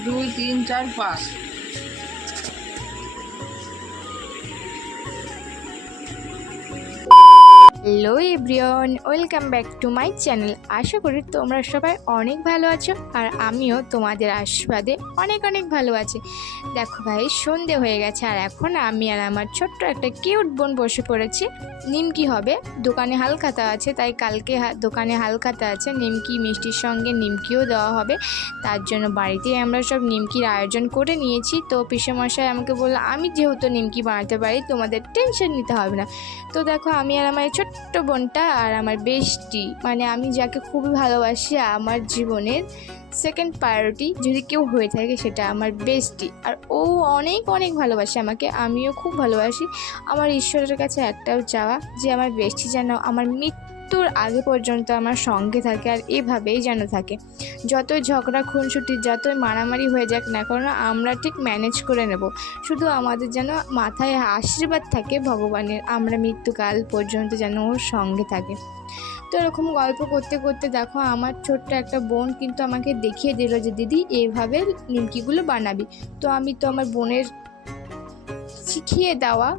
দুই তিন চার পাঁচ। Hello everyone welcome back to my channel আশা করি তোমরা সবাই অনেক ভালো আছো আর আমিও তোমাদের আশীর্বাদে অনেক অনেক ভালো আছি। দেখো ভাই, সন্ধে হয়ে গেছে আর এখন আমি আর আমার ছোট্ট একটা কিউট বোন বসে পড়েছি। নিমকি হবে? দোকানে হালখাতা আছে, তাই কালকে দোকানে হালখাতা আছে। নিমকি মিষ্টির সঙ্গে নিমকিও দেওয়া হবে? তার জন্য বাড়িতেই আমরা সব নিমকির আয়োজন করে নিয়েছি। তো পিসেমশাই আমাকে বলল, আমি যেহেতু নিমকি বানাতে পারি, তোমাদের টেনশন নিতে হবে না। তো দেখো, আমি আর আমার এই ছোট্ট বোনটা আর আমার বেস্টি মানে আমি যাকে খুবই ভালোবাসি, আমার জীবনের সেকেন্ড প্রায়োরিটি যদি কেউ হয়ে থাকে সেটা আমার বেস্টি আর ও অনেক অনেক ভালোবাসে আমাকে, আমিও খুব ভালোবাসি। আমার ঈশ্বরের কাছে একটাও চাওয়া যে আমার বেস্টি যেন আমার মৃত্যুর আগে পর্যন্ত আমার সঙ্গে থাকে আর এভাবেই যেন থাকে। যতই ঝগড়া, খুনসুটি, যতই মারামারি হয়ে যাক না কেন, আমরা ঠিক ম্যানেজ করে নেব। শুধু আমাদের যেন মাথায় আশীর্বাদ থাকে ভগবানের, আমরা মৃত্যুকাল পর্যন্ত যেন ওর সঙ্গে থাকে। তো এরকম গল্প করতে করতে দেখো, আমার ছোট্ট একটা বোন কিন্তু আমাকে দেখিয়ে দিল যে, দিদি এইভাবে নিমকিগুলো বানাবি। তো আমি তো আমার বোনের শিখিয়ে দেওয়া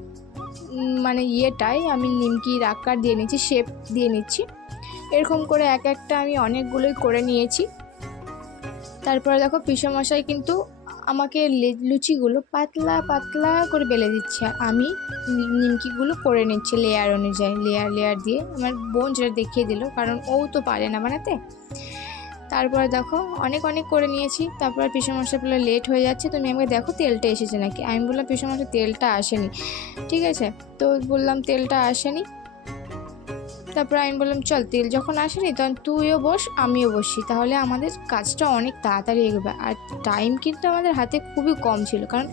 মানে ইয়েটাই, আমি নিমকির আকার দিয়ে নিচ্ছি শেপ দিয়ে নিচ্ছি। এরকম করে এক একটা আমি অনেকগুলোই করে নিয়েছি। তারপরে দেখো পিসমশাই কিন্তু আমাকে লুচিগুলো পাতলা পাতলা করে বেলে দিচ্ছে। আমি নিমকিগুলো করে নিচ্ছি লেয়ার অনুযায়ী লেয়ার লেয়ার দিয়ে। আমার বোন যেটা দেখিয়ে দিল, কারণ ও তো পারে না বানাতে। তারপরে দেখো, অনেক অনেক করে নিয়েছি। তারপরে পিসমশাই বলল লেট হয়ে যাচ্ছে। তুমি আমাকে দেখো, তেলটা এসেছে নাকি? আমি বললাম পিসমশাই তেলটা আসেনি। ঠিক আছে? তো বললাম, তেলটা আসেনি। তারপরে আমি বললাম, চল, তেল যখন আসেনি, তখন তুইও বস, আমিও বসি। তাহলে আমাদের কাজটা অনেক তাড়াতাড়ি এগোবে। আর টাইম কিন্তু আমাদের হাতে খুবই কম ছিল। কারণ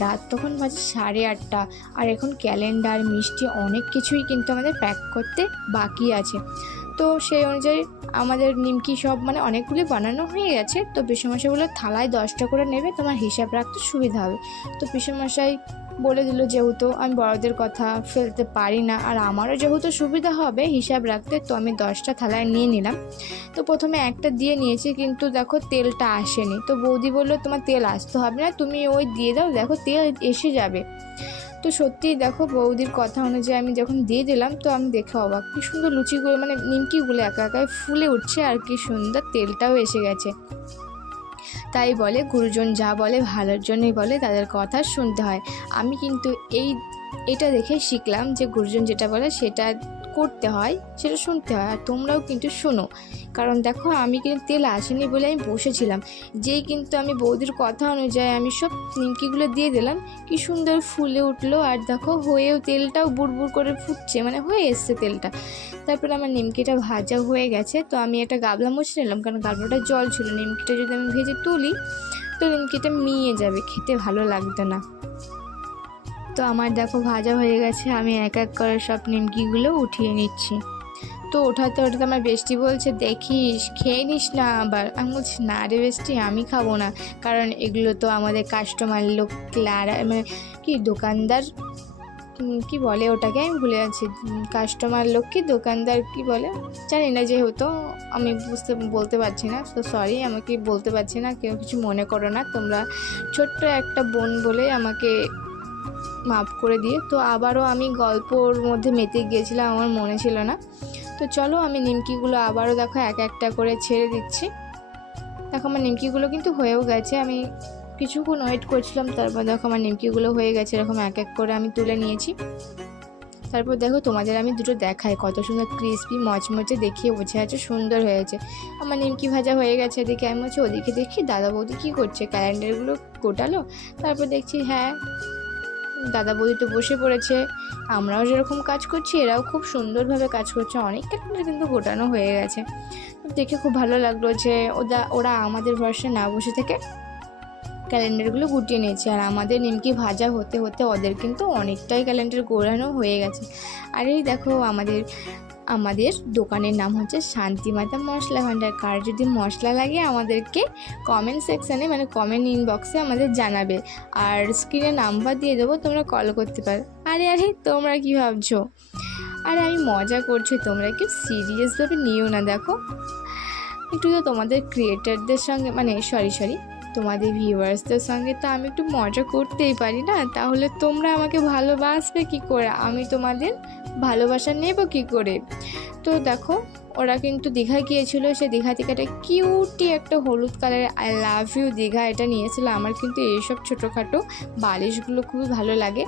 রাত তখন বাজে সাড়ে আটটা। আর এখন ক্যালেন্ডার মিষ্টি, অনেক কিছুই কিন্তু আমাদের প্যাক করতে বাকি আছে। তো সেই অনুযায়ী আমাদের নিমকি সব মানে অনেকগুলি বানানো হয়ে গেছে। তো পিসমশাইগুলো থালায় দশটা করে নেবে, তোমার হিসাব রাখতে সুবিধা হবে। তো পিসমশাই বলে দিল, যেহেতু আমি বড়দের কথা ফেলতে পারি না, আর আমারও যেহেতু সুবিধা হবে হিসাব রাখতে, তো আমি দশটা থালায় নিয়ে নিলাম। তো প্রথমে একটা দিয়ে নিয়েছি, কিন্তু দেখো তেলটা আসেনি। তো বৌদি বলল, তোমার তেল আসতে হবে না, তুমি ওই দিয়ে দাও, দেখো তেল এসে যাবে। তো সত্যিই দেখো বৌদির কথা অনুযায়ী আমি যখন দিয়ে দিলাম, তো আমি দেখে অবাক। কী সুন্দর লুচিগুলো মানে নিমকিগুলো একা একাই ফুলে উঠছে আর কি সুন্দর তেলটাও এসে গেছে। তাই বলে গুরুজন যা বলে ভালোর জন্যই বলে তাদের কথা শুনতে হয়। আমি কিন্তু এই, এটা দেখে শিখলাম যে গুরুজন যেটা বলে সেটা করতে হয়, সেটা শুনতে হয়। আর তোমরাও কিন্তু শোনো। কারণ দেখো, আমি কিন্তু তেল আসেনি বলে আমি বসেছিলাম। যেই কিন্তু আমি বৌদির কথা অনুযায়ী আমি সব নিমকিগুলো দিয়ে দিলাম, কি সুন্দর ফুলে উঠল। আর দেখো, হয়েও তেলটাও বুড়বুড় করে ফুটছে মানে হয়ে এসছে তেলটা। তারপরে আমার নিমকিটা ভাজা হয়ে গেছে। তো আমি একটা গাবলা মুছে নিলাম, কারণ গাবলাটা জল ছিল। নিমকিটা যদি আমি ভেজে তুলি, তো নিমকিটা মিয়ে যাবে, খেতে ভালো লাগতো না। তো আমার দেখো ভাজা হয়ে গেছে, আমি এক এক করে সব নিমকিগুলো উঠিয়ে নিচ্ছি। তো ওঠাতে ওঠাতে আমার বেষ্টি বলছে, দেখিস, খেয়ে নিস না আবার। আমি বলছি, না রে বেষ্টি আমি খাব না। কারণ এগুলো তো আমাদের কাস্টমার লোক ক্লারা মানে কি দোকানদার কি বলে ওটাকে? আমি ভুলে যাচ্ছি। কাস্টমার লোক কি দোকানদার কি বলে? জানি না, যেহেতু আমি বুঝতে, বলতে পারছি না। তো সরি আমাকে বলতে পারছি না, কেউ কিছু মনে করো না। তোমরা ছোট্ট একটা বোন বলে আমাকে মাফ করে দিয়ে। তো আবারও আমি গল্পর মধ্যে মেতে গিয়েছিলাম, আমার মনে ছিল না। তো চলো আমি নিমকিগুলো আবারও দেখো, এক একটা করে ছেড়ে দিচ্ছি। দেখো আমার নিমকিগুলো কিন্তু হয়েও গেছে। আমি কিছুক্ষণ ওয়েট করছিলাম, তারপর দেখো আমার নিমকিগুলো হয়ে গেছে, এরকম এক এক করে আমি তুলে নিয়েছি। তারপর দেখো তোমাদের আমি দুটো দেখাই, কত সুন্দর ক্রিসপি মচমচে দেখিয়ে বোঝা যাচ্ছে, সুন্দর হয়েছে। আমার নিমকি ভাজা হয়ে গেছে এদিকে, আমি বলছি ওদিকে দেখি, দাদা বৌদি কী করছে ক্যালেন্ডারগুলো গোটালো? তারপর দেখছি হ্যাঁ দাদা বৌদি তো বসে পড়েছে। আমরাও যেরকম কাজ করছি, এরাও খুব সুন্দরভাবে কাজ করছে। অনেক কিন্তু কিন্তু গোটানো হয়ে গেছে। দেখে খুব ভালো লাগল যে ওরা ওরা আমাদের ভরসা না বসে থেকে ক্যালেন্ডারগুলো গুটিয়ে নিয়েছে। আর আমাদের নিমকি ভাজা হতে হতে ওদের কিন্তু অনেকটাই ক্যালেন্ডার গোড়ানো হয়ে গেছে। আর এই দেখো আমাদের আমাদের দোকানের নাম হচ্ছে শান্তিমাতা মশলা ভাণ্ডার। কার যদি মশলা লাগে আমাদেরকে কমেন্ট সেকশানে মানে কমেন্ট ইনবক্সে আমাদের জানাবে। আর স্ক্রিনে নাম্বার দিয়ে দেবো, তোমরা কল করতে পারো। আরে আরে, তোমরা কি ভাবছ? আরে, আমি মজা করছি, তোমরা কেউ সিরিয়াসভাবে নিও না, দেখো। একটু তো তোমাদের ক্রিয়েটারদের সঙ্গে মানে সরি সরি তোমাদের ভিউয়ার্সদের সঙ্গে তো আমি একটু মজা করতেই পারি না? তাহলে তোমরা আমাকে ভালোবাসবে কি করে? আমি তোমাদের ভালোবাসা নেব কি করে? তো দেখো, ওরা কিন্তু দীঘায় গিয়েছিল, সে দীঘা থেকে একটা কিউটি একটা হলুদ কালারের, আই লাভ ইউ দীঘা এটা নিয়েছিল। আমার কিন্তু এইসব ছোটোখাটো বালিশগুলো খুবই ভালো লাগে।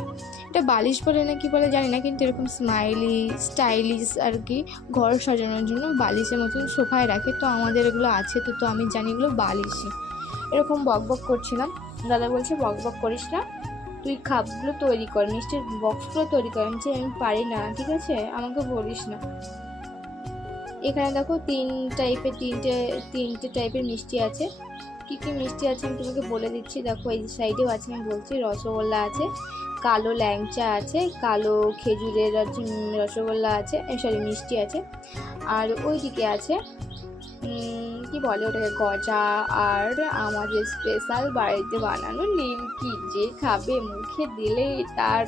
এটা বালিশ বলে না কি বলে জানি না, কিন্তু এরকম স্মাইলি স্টাইলিশ আর কি ঘর সাজানোর জন্য বালিশের মতন সোফায় রাখে। তো আমাদের এগুলো আছে, তো তো আমি জানি এগুলো বালিশই। এরকম বক বক করছিলাম। দাদা বলছে, বক বক করিস না। তুই খাপগুলো তৈরি কর মিষ্টির বক্সগুলো তৈরি কর। আমি আমি পারি না, ঠিক আছে? আমাকে বলিস না। এখানে দেখো তিন টাইপের তিনটে তিনটে টাইপের মিষ্টি আছে। কী কী মিষ্টি আছে আমি তোমাকে বলে দিচ্ছি। দেখো এই সাইডেও আছে, আমি বলছি রসগোল্লা আছে, কালো ল্যাংচা আছে, কালো খেজুরের রসগোল্লা আছে সরি মিষ্টি আছে। আর ওইদিকে আছে কি বলে ওটাকে, গজা আর আমাদের স্পেশাল বাড়িতে বানানো নিমকি, যে খাবে মুখে দিলে তার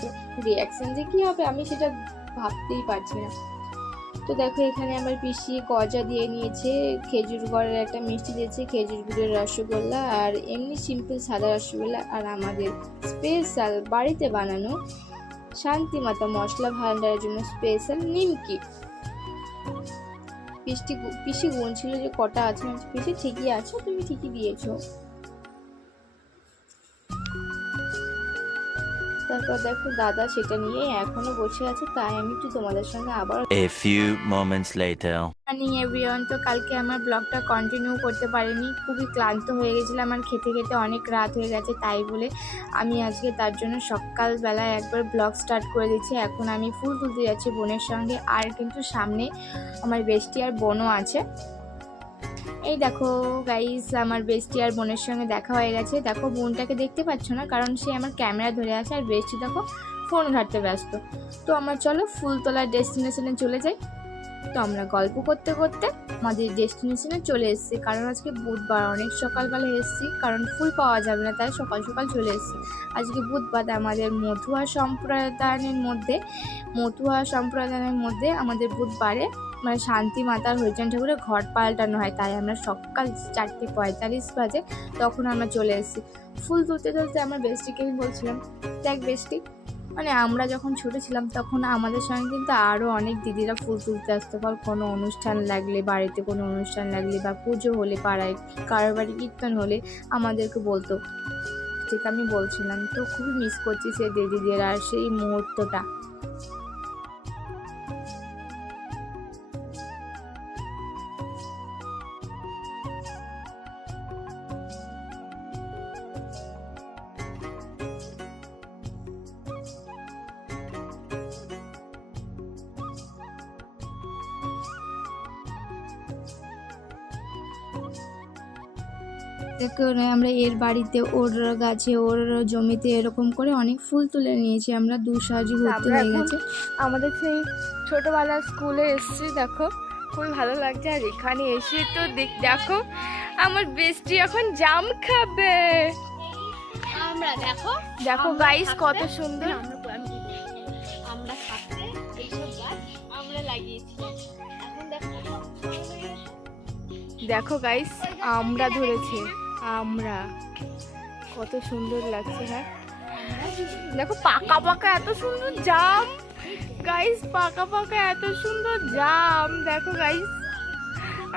রিয়াকশন যে কী হবে আমি সেটা ভাবতেই পারছি না। তো দেখো এখানে আমার পিসি গজা দিয়ে নিয়েছে, খেজুর গুড়ের একটা মিষ্টি দিয়েছে, খেজুর গুড়ের রসগোল্লা আর এমনি সিম্পল সাদা রসগোল্লা আর আমাদের স্পেশাল বাড়িতে বানানো শান্তিমাতা মশলা ভান্ডারের জন্য স্পেশাল নিমকি। পিসটি পিসি গুনছিল যে কটা আছে পিসি ঠিকই আছে তুমি ঠিকই দিয়েছ। তারপর দেখো দাদা সেটা নিয়ে এখনও বসে আছে তাই আমি একটু তোমাদের সঙ্গে আবার A few moments later. Morning everyone তো কালকে আমার ব্লগটা কন্টিনিউ করতে পারিনি। খুবই ক্লান্ত হয়ে গেছিলাম আমার খেতে খেতে অনেক রাত হয়ে গেছে তাই বলে আমি আজকে তার জন্য সকালবেলায় একবার ব্লগ স্টার্ট করে দিচ্ছি। এখন আমি ফুল তুলতে যাচ্ছি বোনের সঙ্গে। আর কিন্তু সামনে আমার বেস্টি আর বোনও আছে। এই দেখো গাইস আমার বেস্টি আর বোনের সঙ্গে দেখা হয়ে গেছে। দেখো, বোনটাকে দেখতে পাচ্ছ না, কারণ সে আমার ক্যামেরা ধরে আছে, আর বেস্টি দেখো ফোন ঘাটতে ব্যস্ত। তো আমরা চলো ফুল তোলার ডেস্টিনেশনে চলে যাই। তো আমরা গল্প করতে করতে আমাদের ডেস্টিনেশনে চলে এসেছি, কারণ আজকে বুধবার, অনেক সকালবেলা এসেছি, কারণ ফুল পাওয়া যাবে না, তাই সকাল সকাল চলে এসেছি। আজকে বুধবার আমাদের মধুয়া সম্প্রদায়ের মধ্যে মধুয়া সম্প্রদায়ের মধ্যে আমাদের বুধবারে মানে শান্তি মাতার হরিচন্দ ঠাকুরের, ঘট পাল্টানো হয়। তাই আমরা সকাল চারটে পঁয়তাল্লিশ বাজে তখন আমরা চলে এসেছি। ফুল তুলতে তুলতে আমরা বেস্টিকে আমি বলছিলাম, দেখ বেস্টি। মানে আমরা যখন ছোটো ছিলাম তখন আমাদের সঙ্গে কিন্তু আরও অনেক দিদিরা ফুল তুলতে আসতো। বল, কোনো অনুষ্ঠান লাগলে, বাড়িতে কোনো অনুষ্ঠান লাগলে বা পুজো হলে, পাড়ায় কারোর বাড়ি কীর্তন হলে আমাদেরকে বলতো। ঠিক আমি বলছিলাম তো খুবই মিস করছি সেই দিদিদের আর সেই মুহূর্তটা। করে আমরা এর বাড়িতে ওর গাছে ওর জমিতে এরকম করে অনেক ফুল তুলে নিয়েছি আমরা দু সাজি ভর্তি আমরা হয়ে গেছে। আমাদের সেই ছোটবেলার স্কুলে এসেছি দেখো খুবই ভালো লাগছে। আর এখানে এসে তো দেখ- দেখো আমার বেস্টি এখন জাম খাবে। আমরা দেখো দেখো গাইস কত সুন্দর। আমরা আমরা থাকতে এইসব গাছ আমরা লাগিয়েছি। এখন দেখো দেখো গাইস আমরা ধরেছে। আমরা। কত সুন্দর লাগছে হ্যাঁ? দেখো, পাকা পাকা এত সুন্দর জাম। গাইস পাকা পাকা এত সুন্দর জাম। দেখো গাইস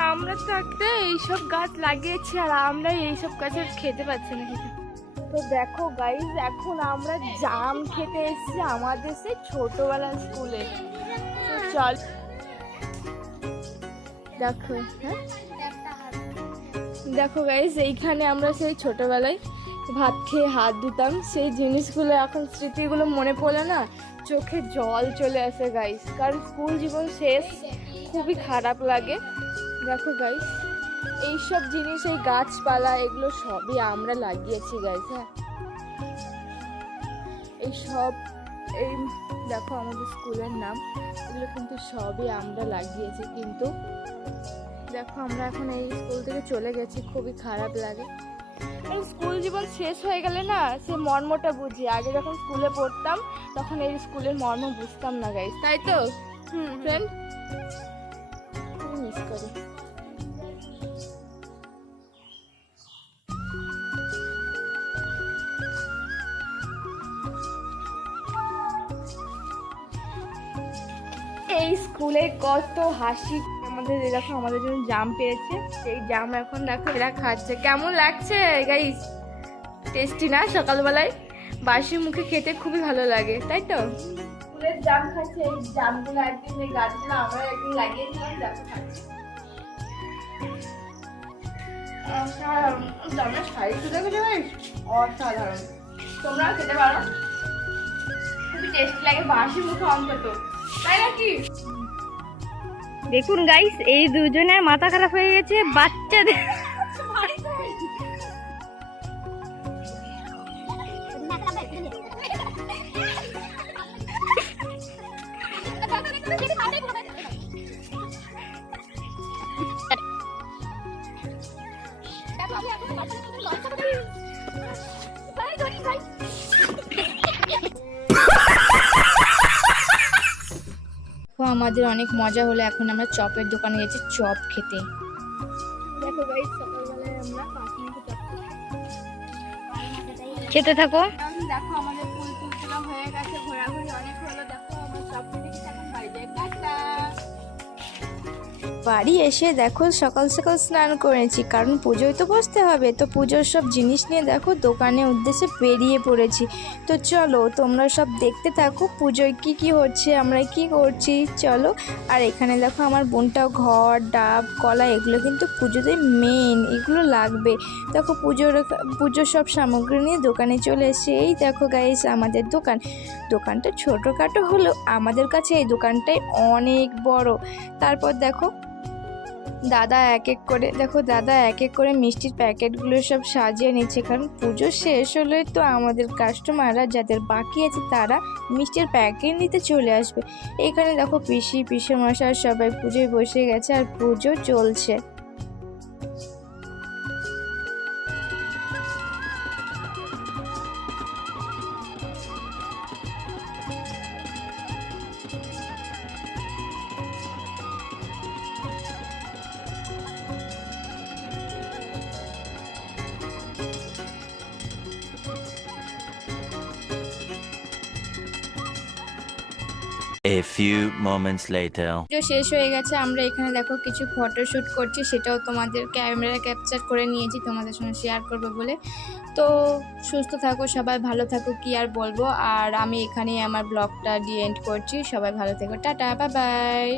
আমরা থাকতে এইসব গাছ লাগিয়েছি আর আমরা এইসব গাছের খেতে পাচ্ছি না কিছু তো দেখো গাইস এখন আমরা জাম খেতে এসেছি আমাদের সেই ছোটবেলার স্কুলে তো চল। দেখো হ্যাঁ? দেখো গাইস এইখানে আমরা সেই ছোটবেলায় ভাত খেয়ে হাত ধুতাম। সেই জিনিসগুলো এখন স্মৃতিগুলো মনে পড়লে না, চোখে জল চলে আসে গাইস কারণ স্কুল জীবন শেষ, খুবই খারাপ লাগে। দেখো গাইস এইসব জিনিস, এই গাছপালা, এগুলো সবই আমরা লাগিয়েছি গাইস হ্যাঁ। এই সব, এই দেখো আমাদের স্কুলের নাম, এগুলো কিন্তু সবই আমরা লাগিয়েছি কিন্তু দেখো আমরা এখন এই স্কুল থেকে চলে গেছি খুবই খারাপ লাগে। এই স্কুল জীবন শেষ হয়ে গেলে না সে মর্মটা বুঝি। আগে যখন স্কুলে পড়তাম তখন এই স্কুলের মর্ম বুঝতাম না গাইস তাই তো? মিস করি। এই স্কুলে কত হাসি আমাদের দেখো, আমাদের জন্য জাম পেয়েছে। সেই জাম এখন দেখো এরা খাচ্ছে। কেমন লাগছে গাইস টেস্টি না সকালবেলায়? বাসি মুখে খেতে খুবই ভালো লাগে, তাই তো? স্কুলের জাম খাচ্ছে, এই জামগুলো একদিন এই গাছগুলো আমরা একদিন লাগিয়েছিলাম দেখো খাচ্ছে। অসাধারণ। জামের সাইজটা দেখেছ গাইস অসাধারণ। তোমরা খেতে পারো। খুবই টেস্টি লাগে বাসি মুখে অন্তত। তাই নাকি? দেখুন গাইস এই দুজনের মাথা খারাপ হয়ে গেছে বাচ্চাদের আমাদের অনেক মজা হলো। এখন আমরা চপের দোকানে গেছি চপ খেতে। দেখো গাইস সকালবেলায় আমরা খেতে থাকো। দেখো বাড়ি এসে দেখো সকাল সকাল স্নান করেছি, কারণ পুজোয় তো বসতে হবে। তো পুজোর সব জিনিস নিয়ে দেখো দোকানের উদ্দেশ্যে বেরিয়ে পড়েছি। তো চলো তোমরা সব দেখতে থাকো পুজোয় কি কি হচ্ছে, আমরা কি করছি, চলো। আর এখানে দেখো আমার বোনটাও ঘর, ডাব, কলা, এগুলো কিন্তু পুজোতে মেন এগুলো লাগবে। দেখো পুজোর পুজোর সব সামগ্রী নিয়ে দোকানে চলে এসে এই দেখো গাইস আমাদের দোকান। দোকানটা ছোটোখাটো হলেও আমাদের কাছে এই দোকানটাই অনেক বড়। তারপর দেখো দাদা এক এক করে, দেখো দাদা এক এক করে মিষ্টির প্যাকেটগুলো সব সাজিয়ে নিচ্ছে, কারণ পুজো শেষ হলে তো আমাদের কাস্টমাররা যাদের বাকি আছে তারা মিষ্টির প্যাকেট নিতে চলে আসবে। এখানে দেখো পিসি পিসে মশার সবাই পুজোয় বসে গেছে আর পুজো চলছে। A few moments later. Video শেষ হয়ে গেছে, আমরা এখানে দেখো কিছু ফটোশ্যুট করছি, সেটাও তোমাদের ক্যামেরা ক্যাপচার করে নিয়েছি, তোমাদের সঙ্গে শেয়ার করব বলে। তো সুস্থ থাকো, সবাই ভালো থাকো, কি আর বলব? আর আমি এখানেই আমার ব্লগটা ডি এন্ড করছি, সবাই ভালো থেকো। Tata bye bye